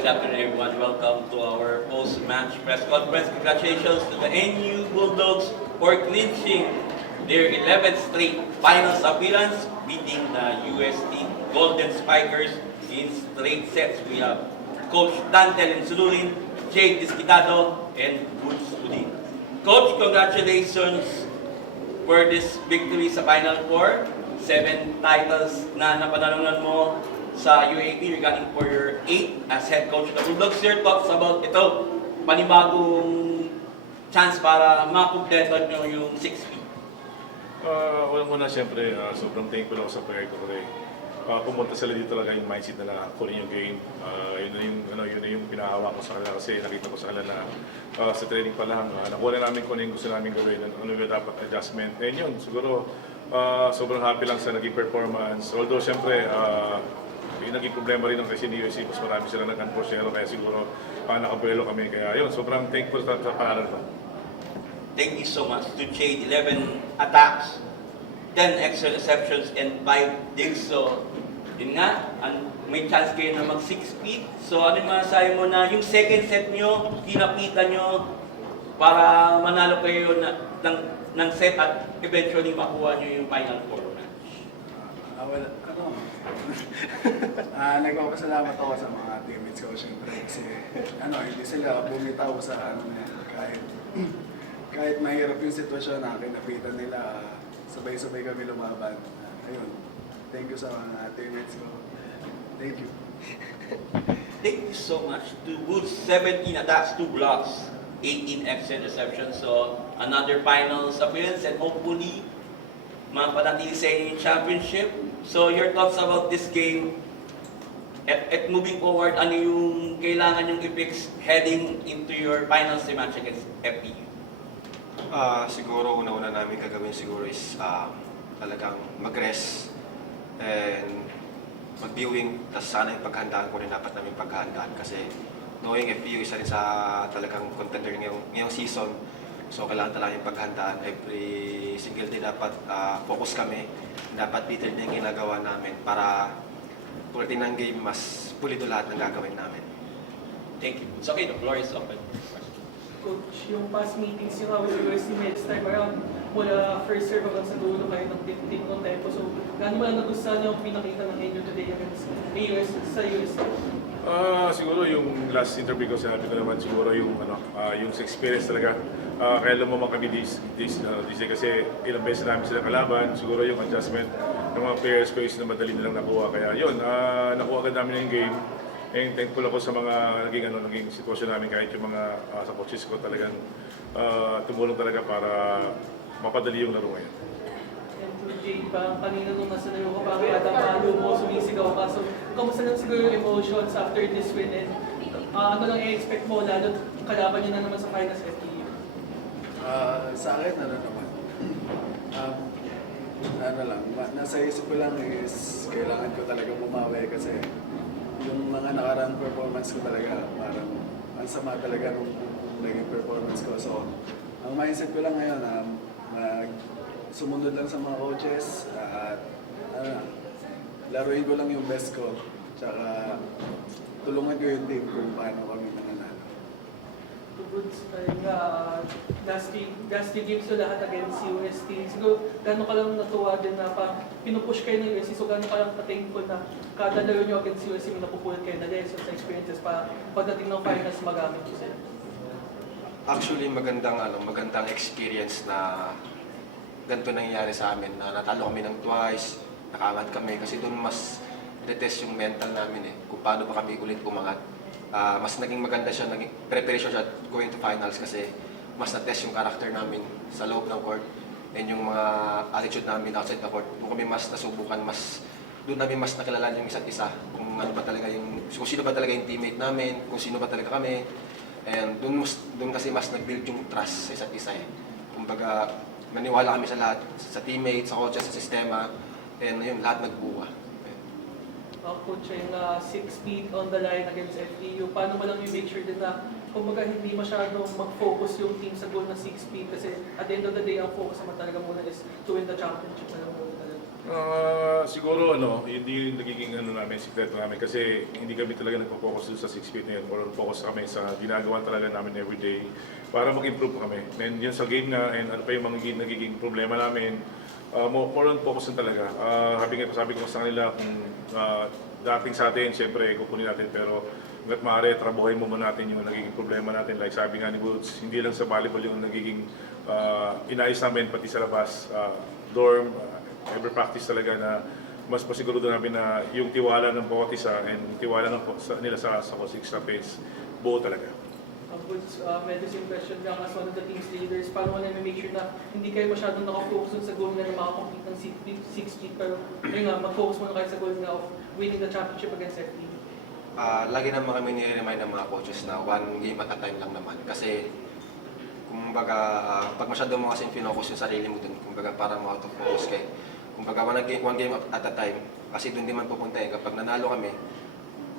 Good afternoon, everyone. Welcome to our post-match press conference. Congratulations to the NU Bulldogs for clinching their 11th straight finals appearance, beating the UST Golden Spikers in straight sets. We have Coach Dantel Insululin, Jay Disquitado, and Woods Udin. Coach, congratulations for this victory sa Final Four. 7 titles na napanalunan mo sa UAP. You're gunning for your 8 as head coach of the Bulldogs. Your thoughts about ito, panibagong chance para makumpleto nyo yung 6 feet? Unang-una, siyempre, sobrang thankful ako sa player ko today. Pumunta sila dito talaga yung mindset na kunin yung game. Yun na yung pinahawak ko sa kanila kasi nakita ko sa kanila na sa training pa lang, nakuha na namin kung ano yung gusto namin gawin, ano yung dapat adjustment. And yun, siguro, sobrang happy lang sa naging performance. Although, siyempre, yung naging problema rin ng kasi ni USC, mas marami sila nag-unforcero, kaya siguro nakabuelo kami. Kaya yun, sobrang thankful sa pangalan ko. Thank you so much to Jade. 11 attacks, 10 extra receptions, and 5 digs. So, yun nga, may chance kayo na mag 6 feet. So, ano yung masasabi mo na yung second set nyo, kinapita nyo para manalo kayo ng set at eventually makuha nyo yung Final Four match? Nagpapasalamat ako sa mga teammates ko, syempre, kasi hindi sila bumitaw sa kahit mahirap yung sitwasyon na kinapitan nila, sabay-sabay kami lumaban. Ayun, thank you sa mga teammates ko. Thank you. Thank you so much to Woods. 17 attacks, 2 blocks, 18 extra receptions. So, another finals appearance and hopefully mapanatili sa inyo yung championship. So, your thoughts about this game at moving forward, ano yung kailangan yung i-fix heading into your finals match against FPU? Siguro una-una namin gagawin siguro is talagang mag-rest and mag-viewing, tapos sana yung paghandaan ko rin dapat namin paghandaan kasi knowing FPU isa rin sa talagang contender ngayong season, so kailangan talaga yung paghandaan. Every single day dapat focus kami, dapat detailed na yung ginagawa namin para pagdating ng game mas pulido lahat ng gagawin namin. Thank you. It's okay, the floor is open. Coach, yung past meetings yung with the USC next time around, mula first serve hanggang sa dulo kayo ng team ng tempo. So, gaano mo lang nagustuhan yung pinakita ng inyo today against sa USC? Siguro yung last interview ko sinabi ko naman siguro yung yung sa experience talaga. Kaya lumamang kami this day kasi ilang beses namin sila kalaban. Siguro yung adjustment ng mga players ko is na madali nilang nakuha. Kaya yun, nakuha agad namin yung game. And thankful ako sa mga naging sitwasyon namin kahit yung mga sa coaches ko talagang tumulong talaga para mapadali yung laro ngayon. And to Jade pa, kanina nung nasa laro ko pa kaya halo mo, sumisigaw ka. So, kamusta lang siguro yung emotions after this win and ano lang i-expect mo lalo kalaban nyo na naman sa finals FPU? Sa akin, nasa isip ko lang is kailangan ko talaga bumawi kasi yung mga nakarang performance ko talaga, parang ang sama talaga nung naging performance ko. So, ang mindset ko lang ngayon, sumunod lang sa mga coaches at laruin ko lang yung best ko. Tsaka tulungan ko yung team kung paano kami mananalo. Goods, last two games so lahat against UST. Siguro, gano'n ka lang natuwa din na pinupush kayo ng UST, so gano'n ka lang ka-thankful na kada laro nyo against UST, may napupulot kayo na lessons, experiences para pagdating ng finals magamit ko sila. Actually, magandang experience na ganito nangyayari sa amin na natalo kami ng twice, nakaangat kami kasi doon mas retest yung mental namin kung paano ba kami ulit umangat. Mas naging maganda siya, naging preparation siya going to finals kasi mas na-test yung character namin sa loob ng court and yung mga attitude namin outside the court. Kung kami mas nasubukan, doon namin mas nakilala yung isa't isa, kung sino ba talaga yung teammate namin, kung sino ba talaga kami. And doon kasi mas nag-build yung trust sa isa't isa Kumbaga, maniwala kami sa lahat, sa teammates, sa coaches, sa sistema, and yun, lahat nagbuwa. Coach, yung 6 feet on the line against FPU, paano mo lang i-make sure din na kumbaga hindi masyadong mag-focus yung team sa goal na 6 feet kasi at the end of the day, ang focus naman talaga muna is to win the championship na lang muna talaga. Siguro siguro hindi yung nagiging namin, sikreto namin kasi hindi kami talaga nagpo-focus sa 6 feet na yun. More on focus kami sa ginagawa talaga namin everyday para mag-improve kami. And yun sa game na, and ano pa yung mga nagiging problema namin, more on focus na talaga. Sabi ko sa kanila kung dating sa atin, siyempre kukunin natin pero hanggat maaari, trabuhin mo muna natin yung nagiging problema natin. Like sabi nga ni Woods, hindi lang sa volleyball yung nagiging inayos namin, pati sa labas, dorm, every practice talaga na mas masigurado namin na yung tiwala ng bawat isa and tiwala nila sa coaching staff is buo talaga. Woods, medyo same question lang as one of the team's leaders. Paano mo na make sure na hindi kayo masyadong nakafocus dun sa goal na makakompete ng 6 feet pero yun nga, mag-focus muna kayo sa goal na of winning the championship against FT? Lagi naman kami nire-remind ng mga coaches na one game at a time lang naman. Kasi, kumbaga, pag masyado mo kasi pinocus yung sarili mo dun, kumbaga parang out of focus kayo. Kumbaga, one game at a time, kasi dun din man pupunta eh. Kapag nanalo kami,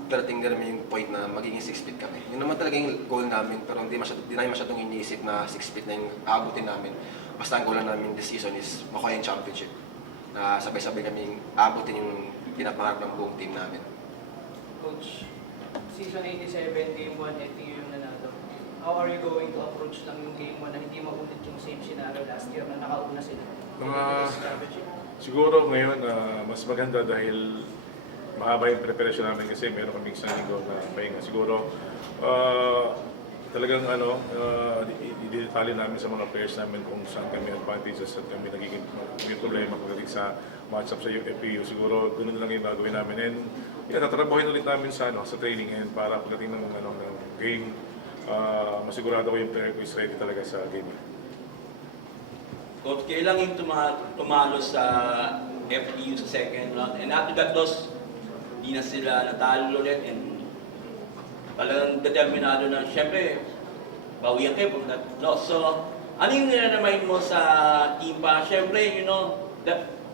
darating din namin yung point na magiging 6 feet kami. Yun naman talaga yung goal namin, pero hindi namin masyadong iniisip na 6 feet na yung aabutin namin. Basta ang goal lang namin this season is makuha yung championship. Na sabay-sabay kami aabutin yung pinapangarap ng buong team namin. Coach, season 87, game 1, FTU yung nanalo. How are you going to approach lang yung game 1 na hindi maulit yung same scenario last year na nakauna sila? Siguro ngayon, mas maganda dahil mahaba yung preparation namin kasi meron kaming isang linggo na pahinga. Siguro, talagang i-detalye namin sa mga players namin kung saan kami advantages at kami nagiging may problema pagdating sa matchup sa FPU. Siguro, ganun lang yung gagawin namin. And tatrabahin ulit namin sa training and para pagdating ng game, masigurado ko yung player ko is ready talaga sa game. Coach, kailan yung tumalo sa FPU sa second round? And after that loss, di na sila natalo ulit and talagang determinado na, syempre, bawian kayo from that loss. So, ano yung nire-remind mo sa team pa? Syempre,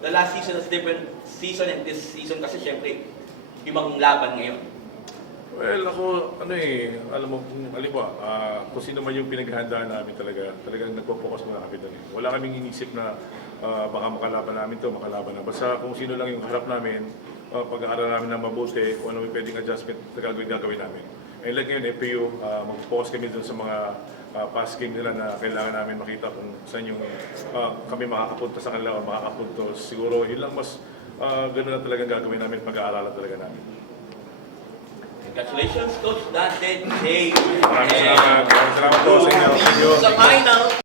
the last season is different season and this season kasi syempre, ibang laban ngayon. Well, ako, alam mo, kung sino man yung pinaghahandaan namin talagang nagpo-focus muna kami doon. Wala kaming inisip na baka makalaban namin to, makalaban na. Basta kung sino lang yung harap namin, pag-aaral namin na mabuti, kung ano yung pwedeng adjustment na gagawin namin. And like ngayon, FPU, mag-focus kami doon sa mga pass game nila na kailangan namin makita kung saan yung kami makakapunta sa kanila o makakapunto. Siguro, yun lang mas gano'n na talagang gagawin namin, pag-aaralan talaga namin. Congratulations, Coach Dante J. Maraming salamat po sa inyo. See you sa final.